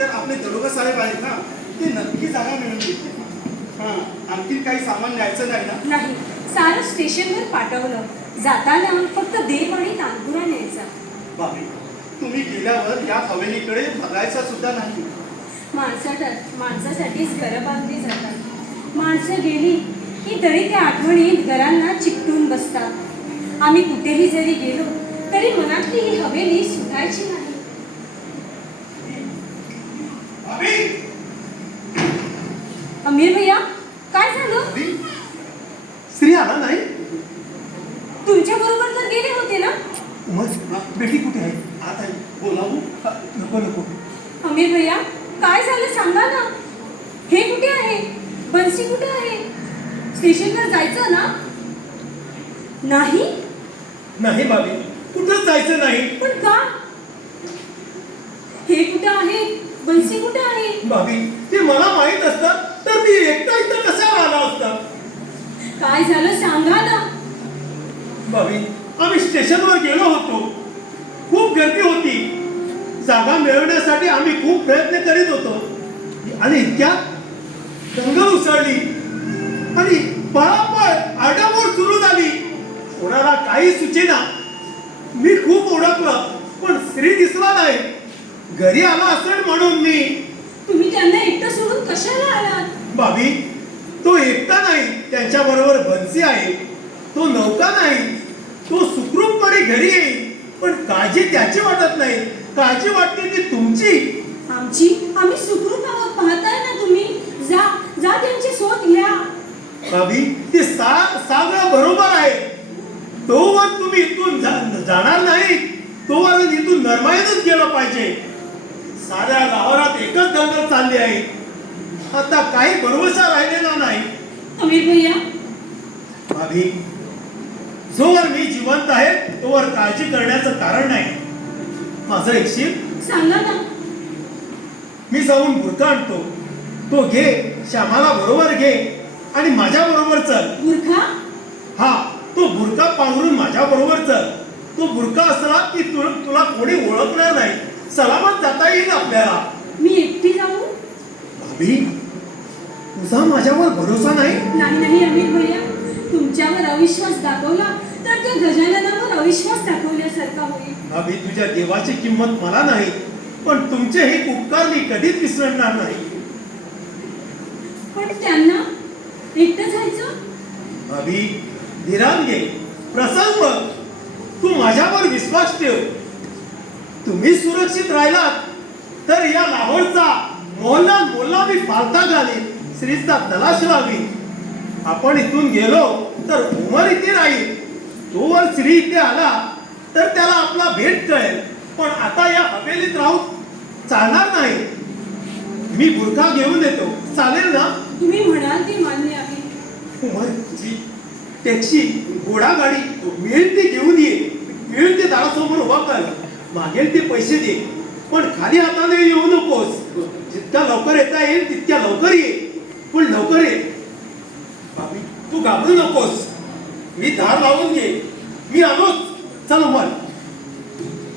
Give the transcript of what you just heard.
तर आपले दरोगा साहेब आहेत ना, ते नक्की जागा मिळून देते. हां, आणखी काही सामान न्यायचं नाही ना? नाही, सारं स्टेशनवर पाठवलं. जाताना फक्त देव आणि तानपुरा न्यायचा. बापरे, तुम्ही गेल्यावर या हवेलीकडे बघायचा सुद्धा नाही. माणसासाठीच घरं बांधली जातात. माणसं गेली की तरी त्या आठवणीत घरांना चिकटून बसतात. आम्ही कुठेही जरी गेलो तरी मनातली ही हवेली सुटायची नाही. अमीर भैया, काय झालं? श्री आला नाही? तुमच्या बरोबर तर गेले होते ना? मग बेटी कुठे आहे? आता बोलावू? नको नको. अमीर भैया, काय झालं सांगा ना. हे कुठे आहे? बन्सी कुठे आहे? स्टेशनवर जायचं ना? नाही नाही बाबी, कुठंच जायचं नाही. पण का? हे कुठे आहे? बन्सी कुठे आहे? बाबी, ते मला माहित असतं तर मी एकटा इथं कशाला आला असता. काय झालं सांगा ना. बाबी, आम्ही स्टेशनवर गेलो होतो. खूप गर्दी होती. जागा मिळवण्यासाठी आम्ही खूप प्रयत्न करीत होतो आणि इतक्यात दंगल उसळली आणि पळापळ आरडाओरड सुरू झाली. कोणाला काही सुचेना. मी खूप ओळखलं पण श्री दिसला नाही. घरी आला असेल म्हणून मी. तुम्ही त्यांना एकटं सोडून कशाला आलात? बाबी, तो एकटा नाही, त्यांच्या बरोबर बन्सी आहे. तो नौका नाही, तो सुखरूपपणे घरी येईल. पण काळजी त्याची वाटत नाही, काळजी वाटते ती तुमची. आमची? आम्ही सुखरूप आहोत, पाहताय ना तुम्ही. जा जा त्यांची शोध घ्या. बाबी, ते सगळं बरोबर आहे. तोवर तुम्ही इथून जाणार नाही, तोवर इथून नरमाईतच गेलं पाहिजे. साऱ्या गावात एकच दंगल चालली आहे. आता काही भरवसा राहिलेला नाही. अमीर भैया, भाभी, जोवर मी जिवंत आहे तोवर काळजी करण्याचं कारण नाही. माझं ऐकशील? सांगा ना. मी जाऊन बुरका आणतो. तो घे, श्यामाला बरोबर घे आणि माझ्या बरोबर चल. बुरखा? हा, तो बुरका पांघरून माझ्या बरोबर चल. तो बुरका असला की तुला कोणी ओळखणार नाही. सलामत जाता येईल आपल्याला. मी एकटी जाऊ? भाभी, तुझा माझ्यावर भरोसा नाही? नाही नाही अमीर भैया, तुमच्यावर अविश्वास दाखवला तर त्या गजाननावर अविश्वास दाखवल्यासारखा होईल. भाभी, तुझ्या देवाची किंमत मला नाही, पण तुमचे हे उपकार मी कधीच विसरणार नाही. पण त्यांना एकटं जायचं? भाभी, धीरान घे, प्रसंग बघ. तू माझ्यावर विश्वास ठेव. तुम्ही सुरक्षित राहिलात तर या लाहोरचा मोहल्ला मी पालथा घालीन, श्रीचा तलाश लावीन. आपण इथून गेलो तर उमर इथे राहील. तोवर श्री इथे आला तर त्याला आपला भेट कळेल. पण आता या हवेलीत राहून चालणार नाही. मी बुरखा घेऊन येतो, चालेल ना? तुम्ही म्हणाल ती मान्य आहे. उमरची टॅक्सी, घोडागाडी मिळेल ती घेऊन ये. मिळेल ते दारासमोर उभा कर. मागेल ते पैसे दे, पण खाली हाताने येऊ नकोस. जितक्या लवकर येता येईल तितक्या लवकर ये, पण लवकर ये. बाबी, तू घाबरू नकोस. मी धार लावून घे. मी आलोच. चल उमर.